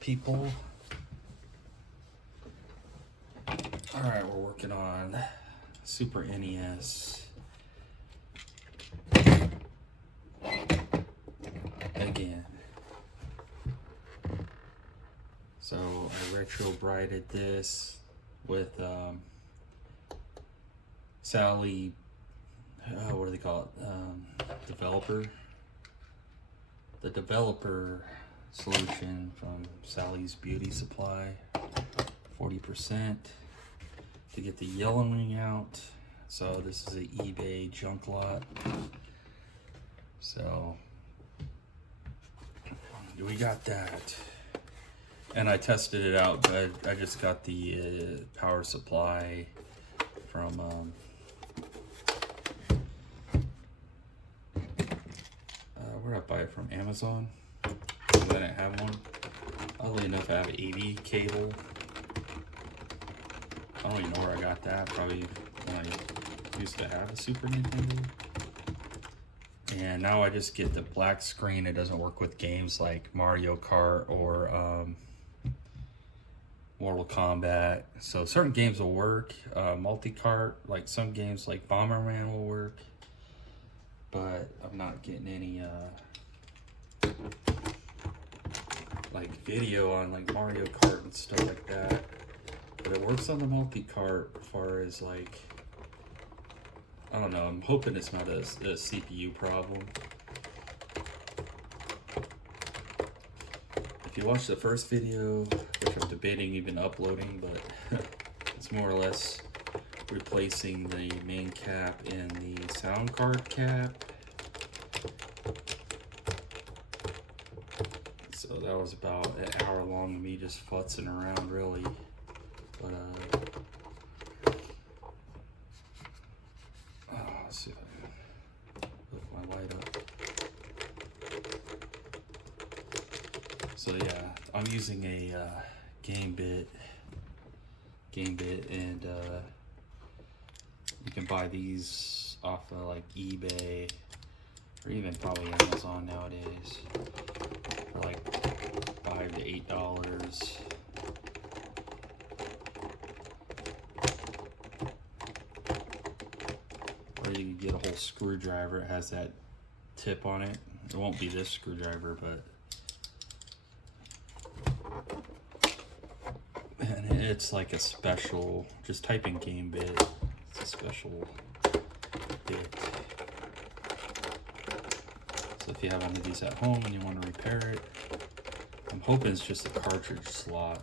people. Alright, we're working on Super NES. Again. So I retro brighted this with Sally, what do they call it? Developer. The developer solution from Sally's Beauty Supply, 40% to get the yellowing out. So this is an eBay junk lot. So we got that, and I tested it out, but I just got the power supply from where did I buy it from? Amazon. I didn't have one. Oddly enough, I have an 80 cable. I don't even know where I got that. Probably when I used to have a Super Nintendo. And now I just get the black screen. It doesn't work with games like Mario Kart or Mortal Kombat. So certain games will work. Multi-cart, like some games like Bomberman will work. But I'm not getting any like video on like Mario Kart and stuff like that. But it works on the multi-cart as far as like, I don't know, I'm hoping it's not a CPU problem. If you watch the first video, which I'm debating even uploading, but it's more or less replacing the main cap and the sound card cap. So that was about an hour long of me just futzing around really. But let's see if I can put my light up. So yeah, I'm using a game bit, and you can buy these off of like eBay or even probably Amazon nowadays for like $5 to $8. Or you can get a whole screwdriver. It has that tip on it. It won't be this screwdriver, but and it's like a special, just type in game bit. It's a special bit. So if you have one of these at home and you want to repair it, I'm hoping it's just a cartridge slot.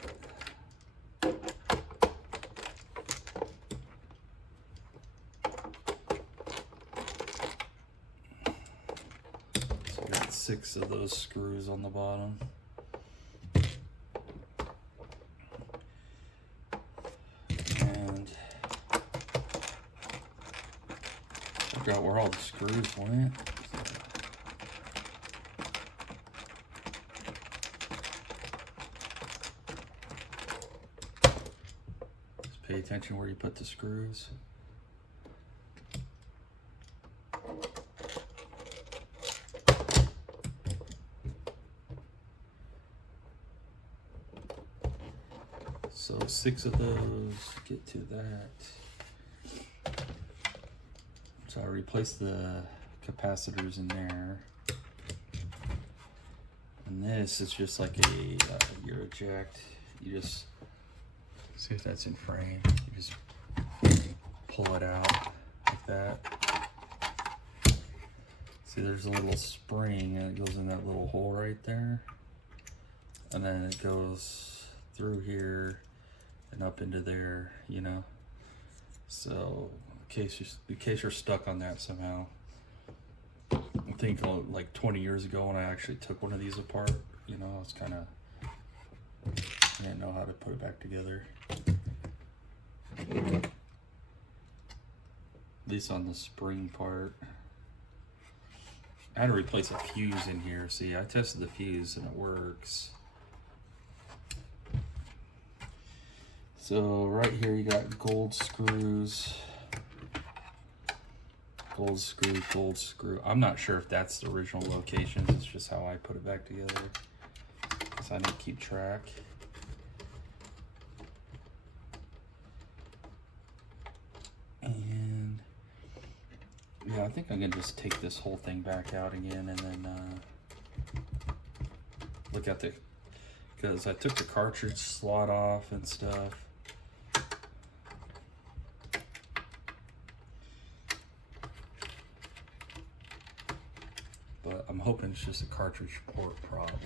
So I got 6 of those screws on the bottom. And I forgot where all the screws went. Pay attention where you put the screws. So 6 of those get to that. So I replaced the capacitors in there. And this is just like a gear eject. You just see if that's in frame. You just pull it out like that. See, there's a little spring and it goes in that little hole right there. And then it goes through here and up into there, you know. So in case you're stuck on that somehow. I think like 20 years ago when I actually took one of these apart, you know, I was kind of, I didn't know how to put it back together. At least on the spring part. I had to replace a fuse in here. See, I tested the fuse and it works. So right here you got gold screws. Gold screw, gold screw. I'm not sure if that's the original locations. It's just how I put it back together. so I didn't keep track. And yeah, I think I'm gonna just take this whole thing back out again and then look at the, because I took the cartridge slot off and stuff. But I'm hoping it's just a cartridge port problem.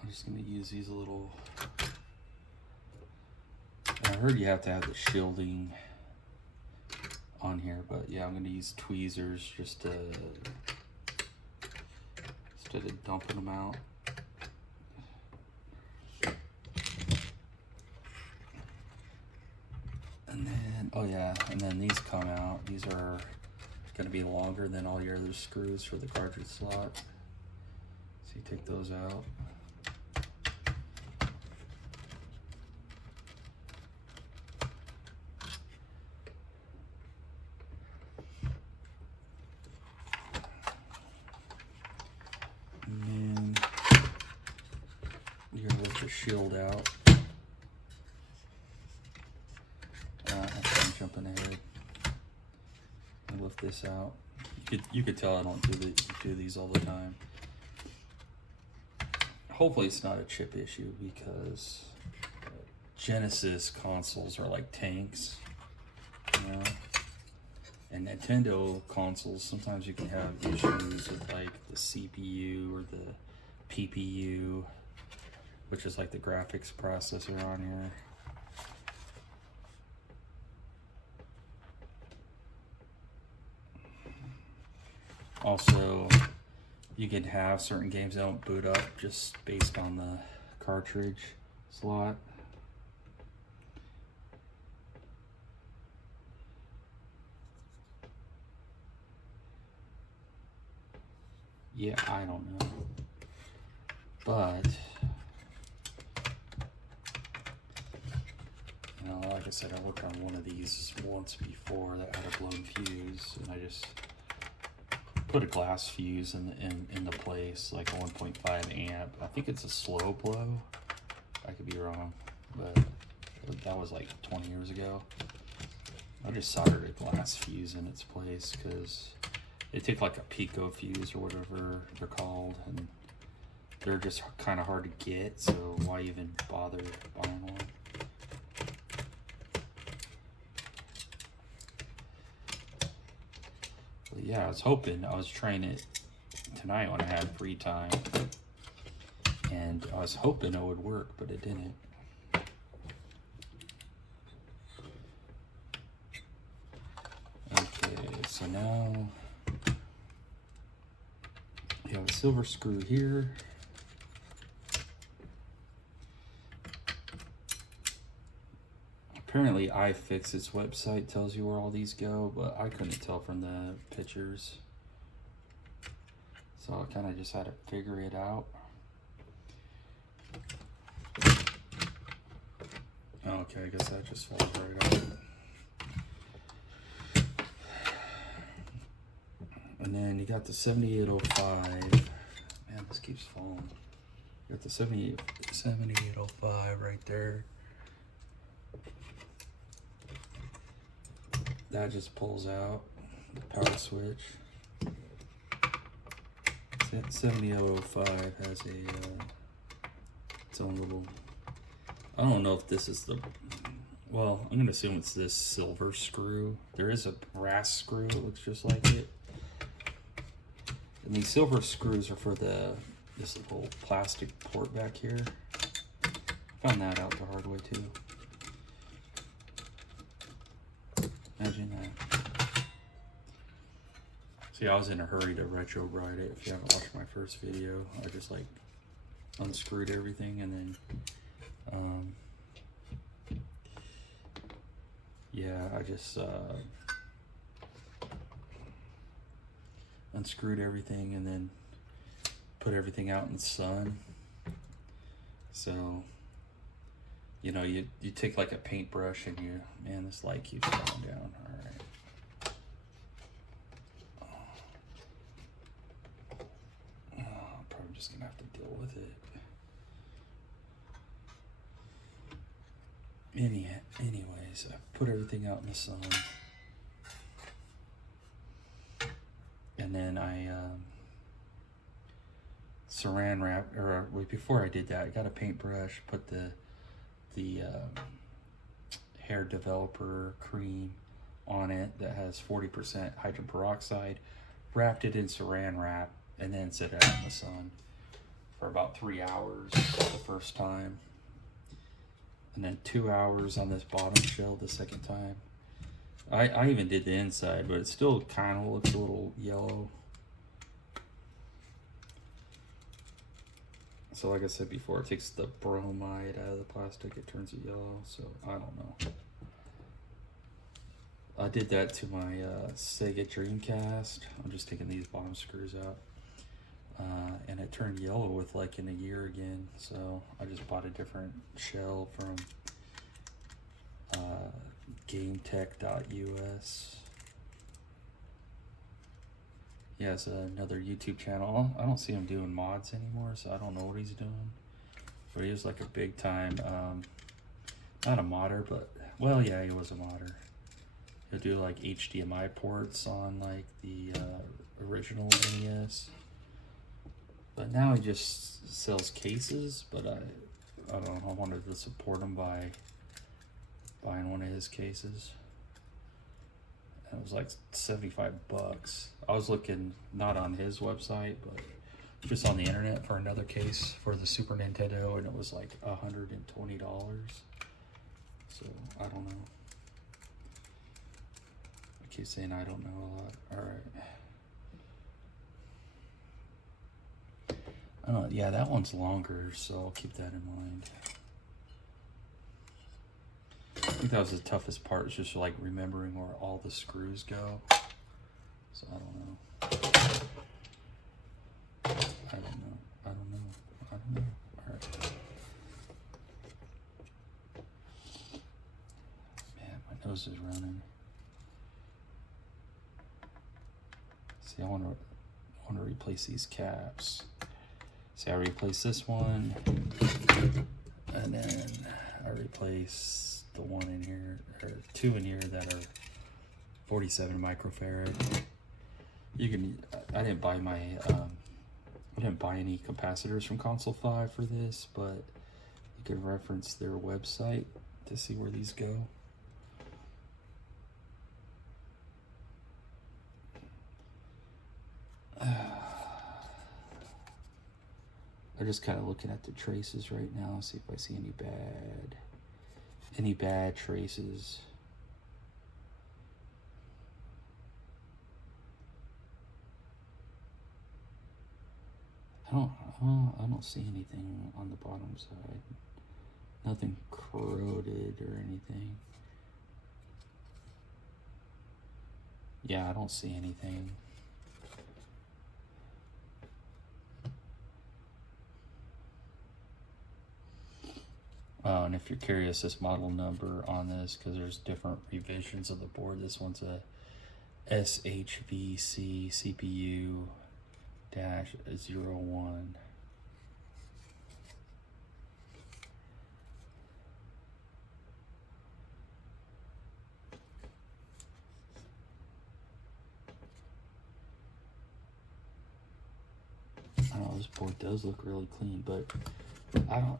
I'm just going to use these little, I heard you have to have the shielding on here, but yeah, I'm going to use tweezers just to, instead of dumping them out. And then, oh yeah, and then these come out. These are going to be longer than all your other screws for the cartridge slot. So you take those out. And then you're going to lift the shield out. I'm jumping ahead. And lift this out. You could tell I don't do these all the time. Hopefully it's not a chip issue, because Genesis consoles are like tanks, you know? And Nintendo consoles, sometimes you can have issues with like the CPU or the PPU, which is like the graphics processor on here. Also, you can have certain games that don't boot up just based on the cartridge slot. Yeah, I don't know. But, you know, like I said, I worked on one of these once before that had a blown fuse, and I just put a glass fuse in the place, like a 1.5 amp. I think it's a slow blow. I could be wrong, but that was like 20 years ago. I just soldered a glass fuse in its place because they take like a Pico fuse or whatever they're called, and they're just kind of hard to get, so why even bother buying one? But yeah, I was trying it tonight when I had free time, and I was hoping it would work, but it didn't. Okay, so now you have a silver screw here. Apparently iFixit's website tells you where all these go, but I couldn't tell from the pictures. So I kind of just had to figure it out. Okay, I guess that just falls right out. And then you got the 7805. Man, this keeps falling. You got the 7805 right there. That just pulls out the power switch. That 7805 has its own little, I don't know if this is the, well, I'm gonna assume it's this silver screw. There is a brass screw that looks just like it. And these silver screws are for this little plastic port back here. Found that out the hard way too. Imagine that. See, I was in a hurry to retro ride it. If you haven't watched my first video, I just like unscrewed everything and then yeah, I just unscrewed everything and then put everything out in the sun. So, you know, you take like a paintbrush and you, man, this light keeps falling down. All right. I'm probably just gonna have to deal with it. Anyways, I put everything out in the sun. And then I saran wrap, or before I did that, I got a paintbrush, put the hair developer cream on it that has 40% hydrogen peroxide, wrapped it in saran wrap, and then set it out in the sun for about 3 hours the first time, and then 2 hours on this bottom shell the second time. I even did the inside, but it still kind of looks a little yellow. So like I said before, it takes the bromide out of the plastic, it turns it yellow, so I don't know. I did that to my Sega Dreamcast. I'm just taking these bottom screws out. And it turned yellow with like in a year again, so I just bought a different shell from GameTech.us. Yeah, it's another YouTube channel. I don't see him doing mods anymore, so I don't know what he's doing. But he was like a big time, not a modder, but, well, yeah, he was a modder. He'll do like HDMI ports on like the original NES. But now he just sells cases, but I don't know, I wanted to support him by buying one of his cases. And it was like $75. I was looking not on his website, but just on the internet for another case for the Super Nintendo, and it was like $120. So I don't know. I keep saying I don't know a lot. All right. Yeah, that one's longer, so I'll keep that in mind. I think that was the toughest part, is just like remembering where all the screws go. So I don't know. All right. Man, my nose is running. See, I want to replace these caps. See, I replace this one, and then I replace the one in here, or two in here that are 47 microfarad. You can, I didn't buy any capacitors from Console 5 for this, but you can reference their website to see where these go. I'm just kind of looking at the traces right now, see if I see any bad traces. I don't see anything on the bottom side. Nothing corroded or anything. Yeah, I don't see anything. Oh, and if you're curious, this model number on this, because there's different revisions of the board. This one's a SHVC CPU -01. I don't know, this board does look really clean, but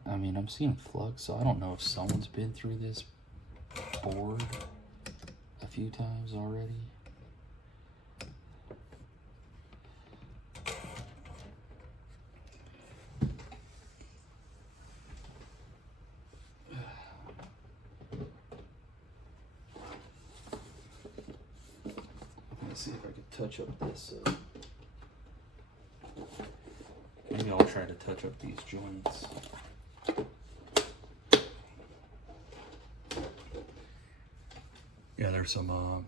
I mean, I'm seeing flux, so I don't know if someone's been through this board a few times already. Let's see if I can touch up this. Maybe I'll try to touch up these joints. Yeah, there's some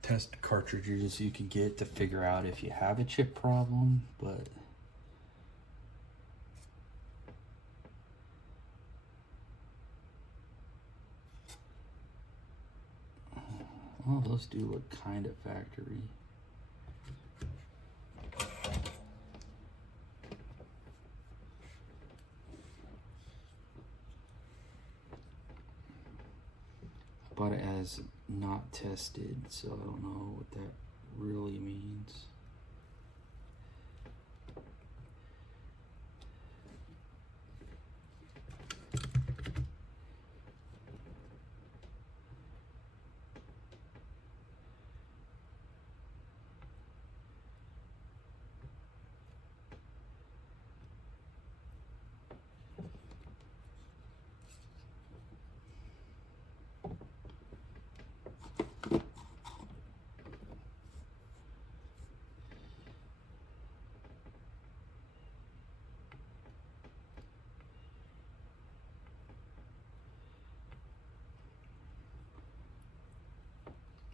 test cartridges you can get to figure out if you have a chip problem, but well, those do look kind of factory. I bought it as not tested, so I don't know what that really means.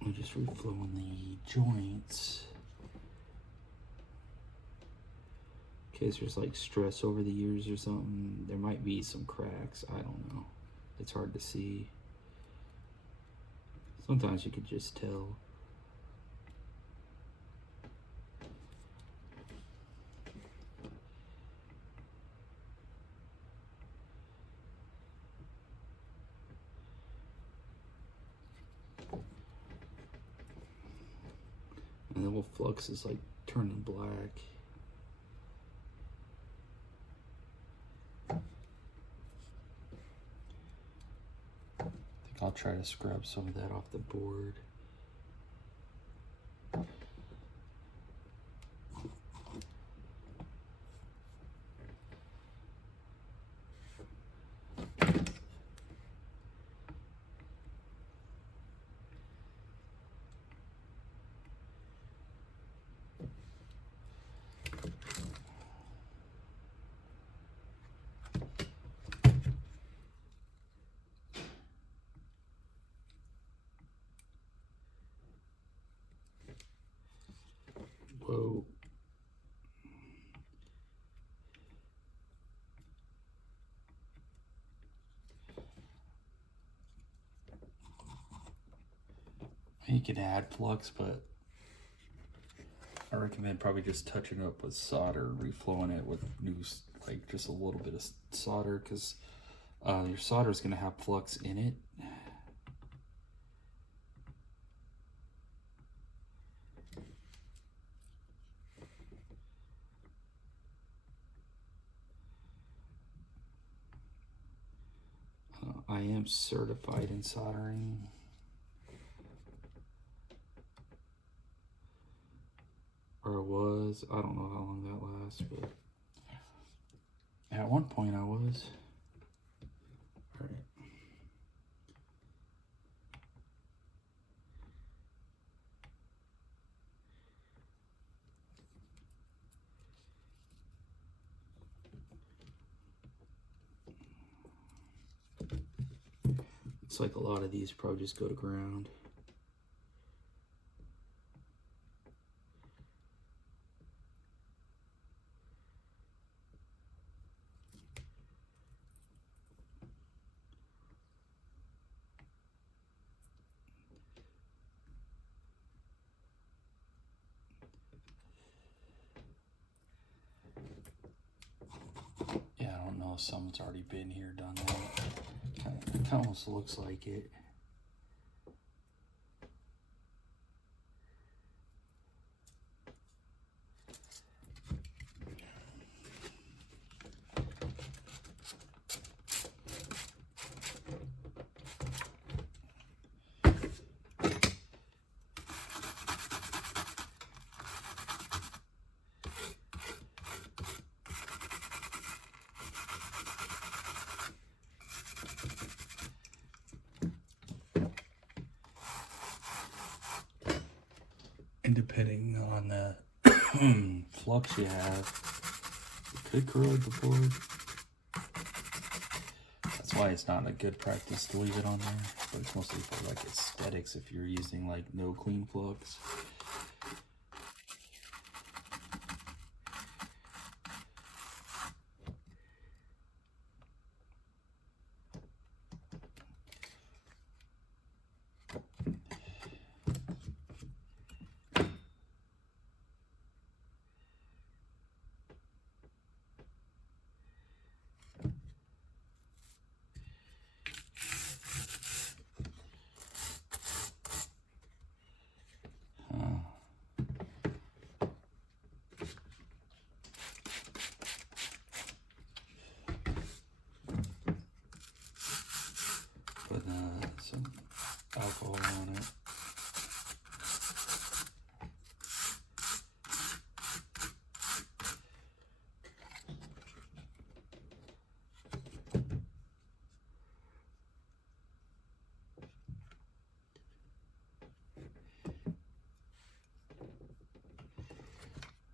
I'm just reflowing the joints in case there's like stress over the years or something. There might be some cracks, I don't know. It's hard to see. Sometimes you could just tell. And the whole flux is like turning black. I think I'll try to scrub some of that off the board. Whoa. You can add flux, but I recommend probably just touching up with solder, reflowing it with new, like just a little bit of solder, because your solder is going to have flux in it. I am certified in soldering. Or was. I don't know how long that lasts, but at one point I was. All right. Looks like a lot of these probably just go to ground. Yeah, I don't know if someone's already been here, done that. It almost looks like it. And depending on the flux you have, it could corrode the board. That's why it's not a good practice to leave it on there, but it's mostly for like aesthetics if you're using like no clean flux. Put some alcohol on it.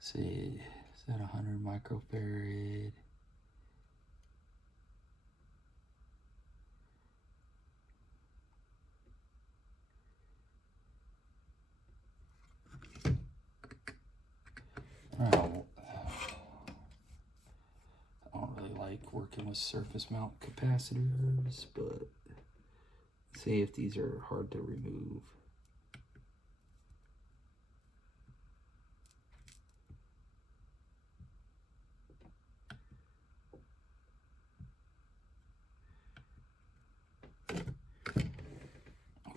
See, is that 100 microfarad? Oh, I don't really like working with surface mount capacitors, but see if these are hard to remove.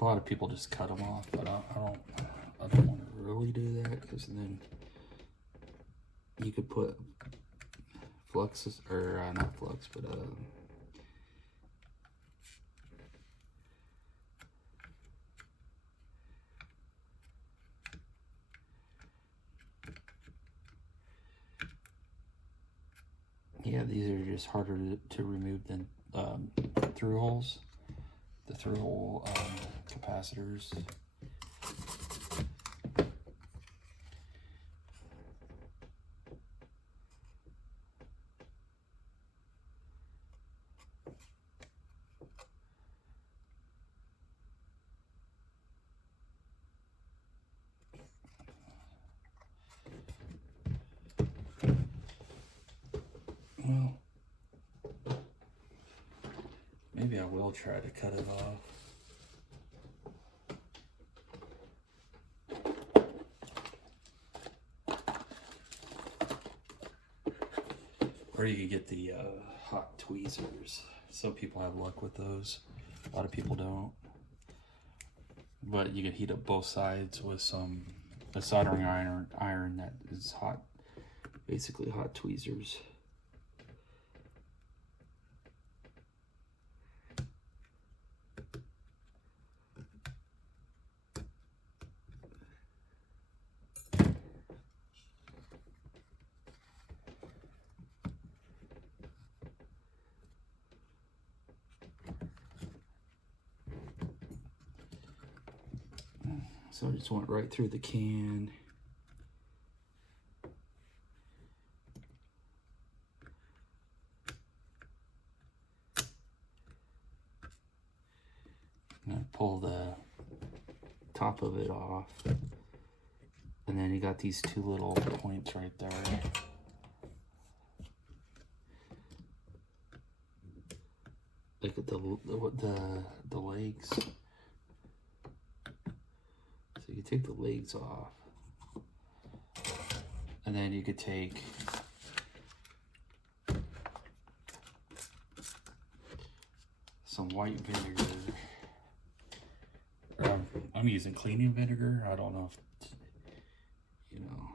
A lot of people just cut them off, but I don't want to really do that, because then you could put fluxes, or not flux, but yeah, these are just harder to remove than through holes. The through hole capacitors. Well, maybe I will try to cut it off. Or you could get the hot tweezers. Some people have luck with those. A lot of people don't. But you can heat up both sides with a soldering iron that is hot, basically hot tweezers. So I just went right through the can. I'm gonna pull the top of it off. And then you got these two little points right there. Look at the legs. So you take the legs off, and then you could take some white vinegar. I'm using cleaning vinegar. I don't know if, you know,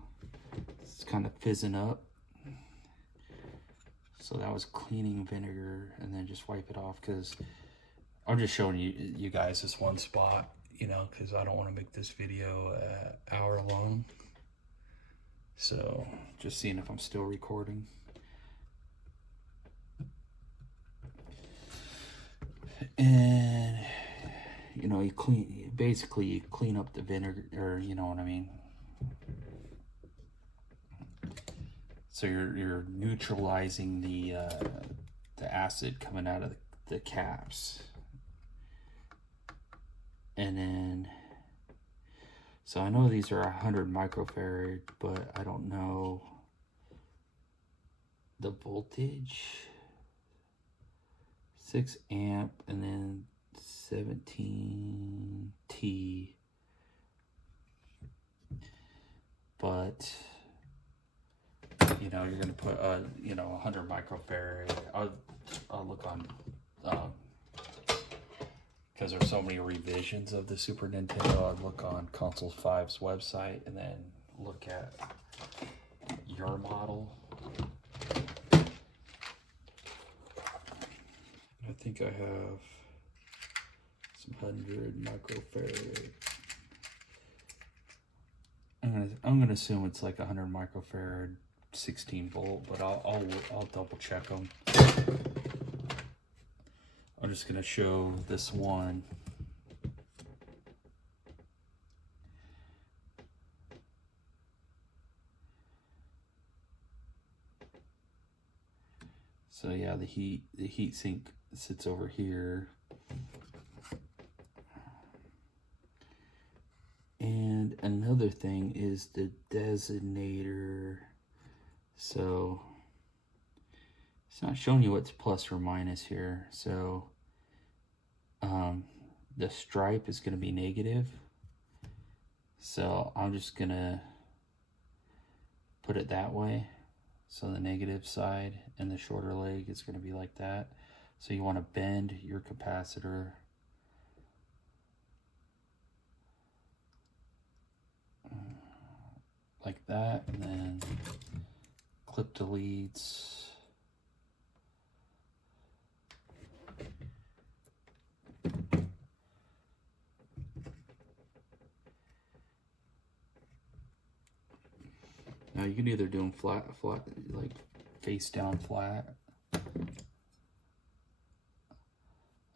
it's kind of fizzing up. So that was cleaning vinegar, and then just wipe it off, because I'm just showing you guys this one spot, you know, because I don't want to make this video an hour long. So just seeing if I'm still recording. And you know, you clean up the vinegar, or you know what I mean. So you're neutralizing the acid coming out of the caps. And then, so I know these are 100 microfarad, but I don't know the voltage. 6 amp and then 17T. But you know, you're gonna put you know, 100 microfarad. I'll look on because there's so many revisions of the Super Nintendo. I'd look on Console 5's website and then look at your model. I think I have some 100 microfarad. I'm gonna assume it's like 100 microfarad, 16 volt, but I'll double check them. I'm just gonna show this one. So yeah, the heat sink sits over here. And another thing is the designator. So it's not showing you what's plus or minus here. So the stripe is going to be negative. So I'm just going to put it that way. So the negative side and the shorter leg is going to be like that. So you want to bend your capacitor like that, and then clip the leads. Now you can either do them flat, like face down flat.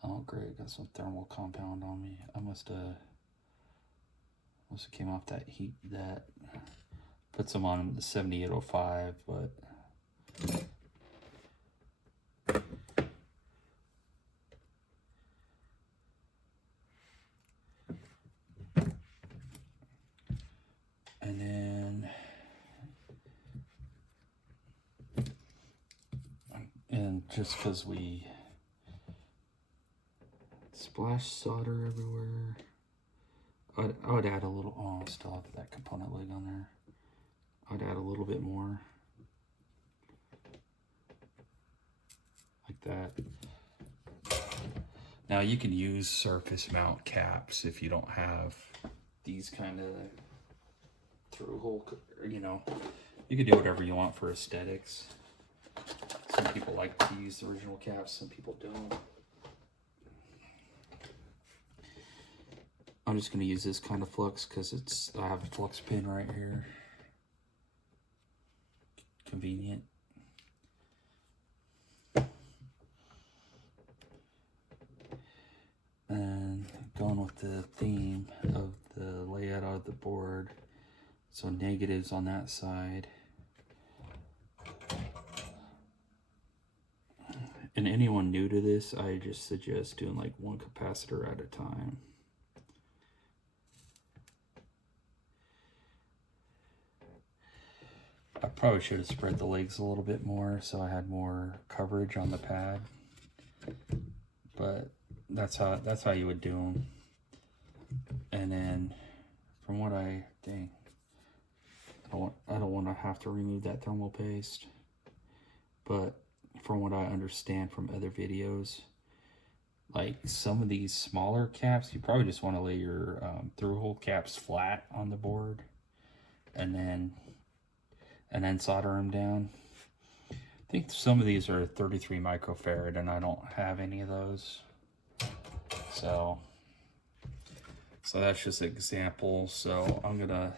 Oh great, got some thermal compound on me. I must have came off that heat. That put some on the 7805, but and then just because we splash solder everywhere, I would add a little. Oh, I still have that component leg on there. I'd add a little bit more, like that. Now you can use surface mount caps if you don't have these kind of through hole. You know, you can do whatever you want for aesthetics. Some people like to use the original caps, some people don't. I'm just going to use this kind of flux because I have a flux pin right here. Convenient. And going with the theme of the layout of the board. So negatives on that side. And anyone new to this, I just suggest doing like one capacitor at a time. I probably should have spread the legs a little bit more so I had more coverage on the pad. But that's how you would do them. And then from what I think, I don't want to have to remove that thermal paste. But from what I understand from other videos, like some of these smaller caps, you probably just want to lay your through hole caps flat on the board and then solder them down. I think some of these are 33 microfarad and I don't have any of those. So that's just an example. So I'm gonna,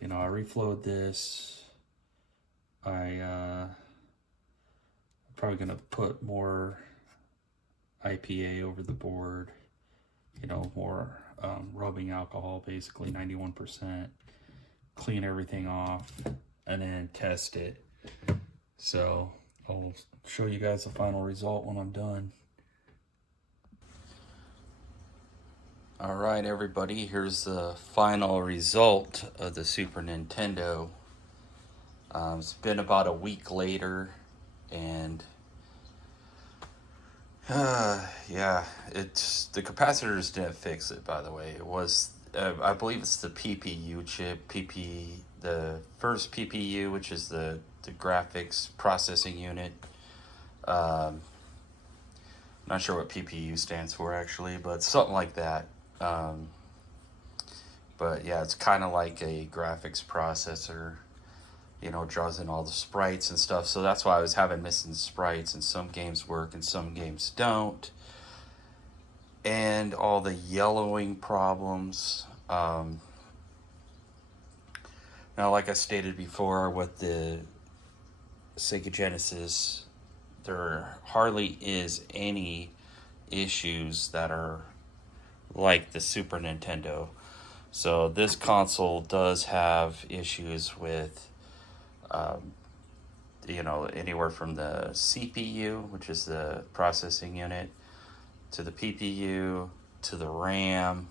you know, I reflowed this. Probably gonna put more IPA over the board, you know, more rubbing alcohol, basically 91%, clean everything off and then test it. So I'll show you guys the final result when I'm done. Alright everybody, here's the final result of the Super Nintendo. It's been about a week later, and yeah, it's the capacitors didn't fix it, by the way. It was, I believe it's the PPU chip, the first PPU, which is the graphics processing unit. Not sure what PPU stands for actually, but something like that. But yeah, it's kind of like a graphics processor, draws in all the sprites and stuff. So that's why I was having missing sprites, and some games work and some games don't. And all the yellowing problems. Now, like I stated before, with the Sega Genesis, there hardly is any issues that are like the Super Nintendo. So this console does have issues with, anywhere from the CPU, which is the processing unit, to the PPU, to the RAM,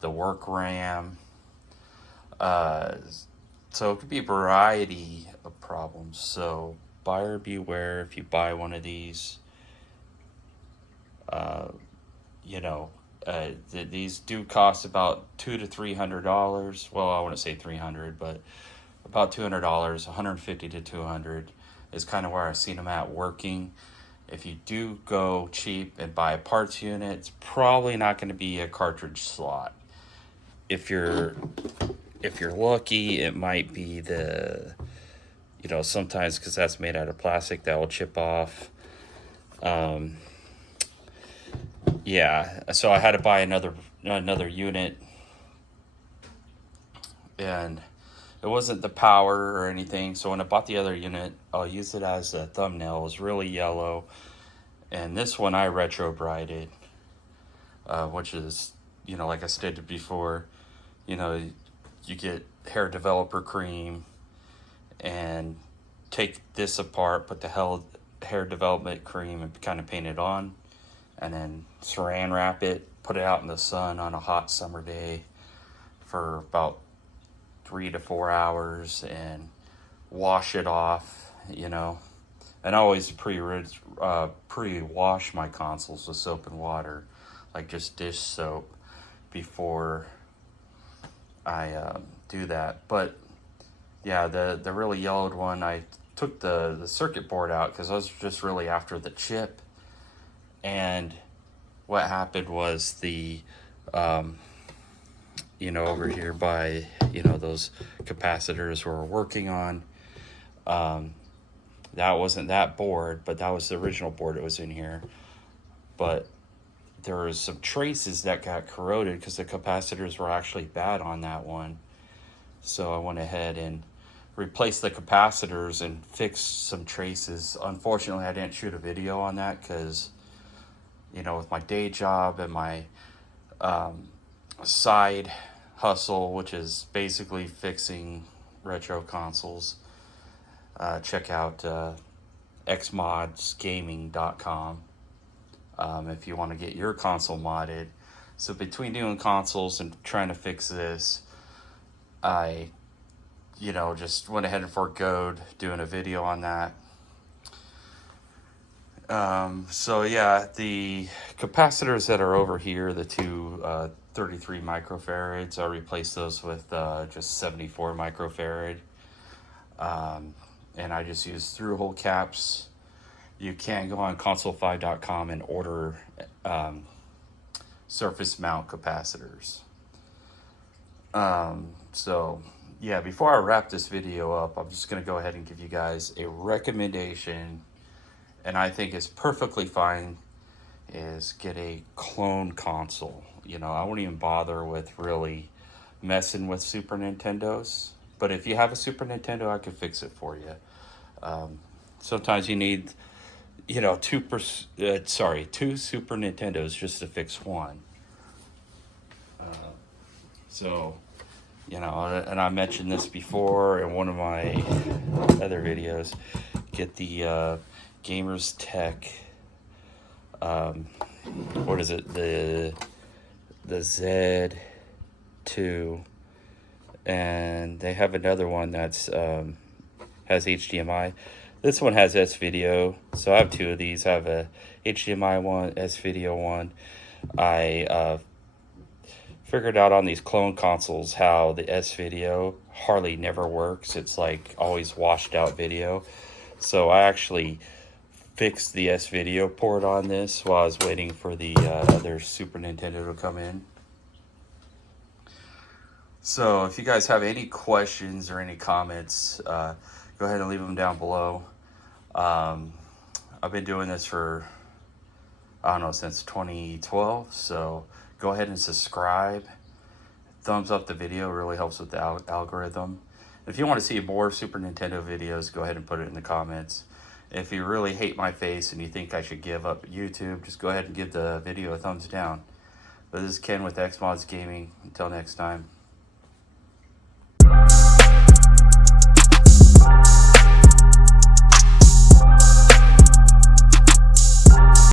the work RAM. So it could be a variety of problems. So buyer beware if you buy one of these. These do cost about $200 to $300. Well, I wouldn't say $300, but about $200, $150 to $200 is kind of where I've seen them at working. If you do go cheap and buy a parts unit, it's probably not going to be a cartridge slot. If you're lucky, it might be sometimes, because that's made out of plastic, that will chip off. Yeah, so I had to buy another unit, and it wasn't the power or anything. So when I bought the other unit, I'll use it as a thumbnail. It was really yellow, and this one I retro brighted, which is, like I stated before, you get hair developer cream, and take this apart, put the hair development cream and kind of paint it on, and then saran wrap it, put it out in the sun on a hot summer day for about 3 to 4 hours, and wash it off, and I always pre-wash my consoles with soap and water, like just dish soap, before I do that. But yeah, the really yellowed one, I took the circuit board out because I was just really after the chip. And what happened was over here by, those capacitors we're working on, that wasn't that board, but that was the original board that was in here. But there was some traces that got corroded because the capacitors were actually bad on that one. So I went ahead and replaced the capacitors and fixed some traces. Unfortunately, I didn't shoot a video on that because, with my day job and my side hustle, which is basically fixing retro consoles, check out xmodsgaming.com if you want to get your console modded. So between doing consoles and trying to fix this, I just went ahead and foregoed doing a video on that. So yeah, the capacitors that are over here, the two 33 microfarads, I replaced those with just 74 microfarad. And I just use through-hole caps. You can go on console5.com and order surface mount capacitors. So yeah, before I wrap this video up, I'm just going to go ahead and give you guys a recommendation, and I think it's perfectly fine, is get a clone console. I won't even bother with really messing with Super Nintendos, but if you have a Super Nintendo, I can fix it for you. Sometimes you need, two Super Nintendos just to fix one. And I mentioned this before in one of my other videos, get the Gamers Tech, what is it, the the Z2, and they have another one that's has HDMI. This one has S-Video, so I have two of these. I have a HDMI one, S-Video one. I figured out on these clone consoles how the S-Video hardly never works. It's like always washed out video. So I actually fixed the S-Video port on this while I was waiting for the other Super Nintendo to come in. So if you guys have any questions or any comments, go ahead and leave them down below. I've been doing this for, I don't know, since 2012, so go ahead and subscribe. Thumbs up the video, really helps with the algorithm. If you want to see more Super Nintendo videos, go ahead and put it in the comments. If you really hate my face and you think I should give up YouTube, just go ahead and give the video a thumbs down. But this is Ken with XMods Gaming. Until next time.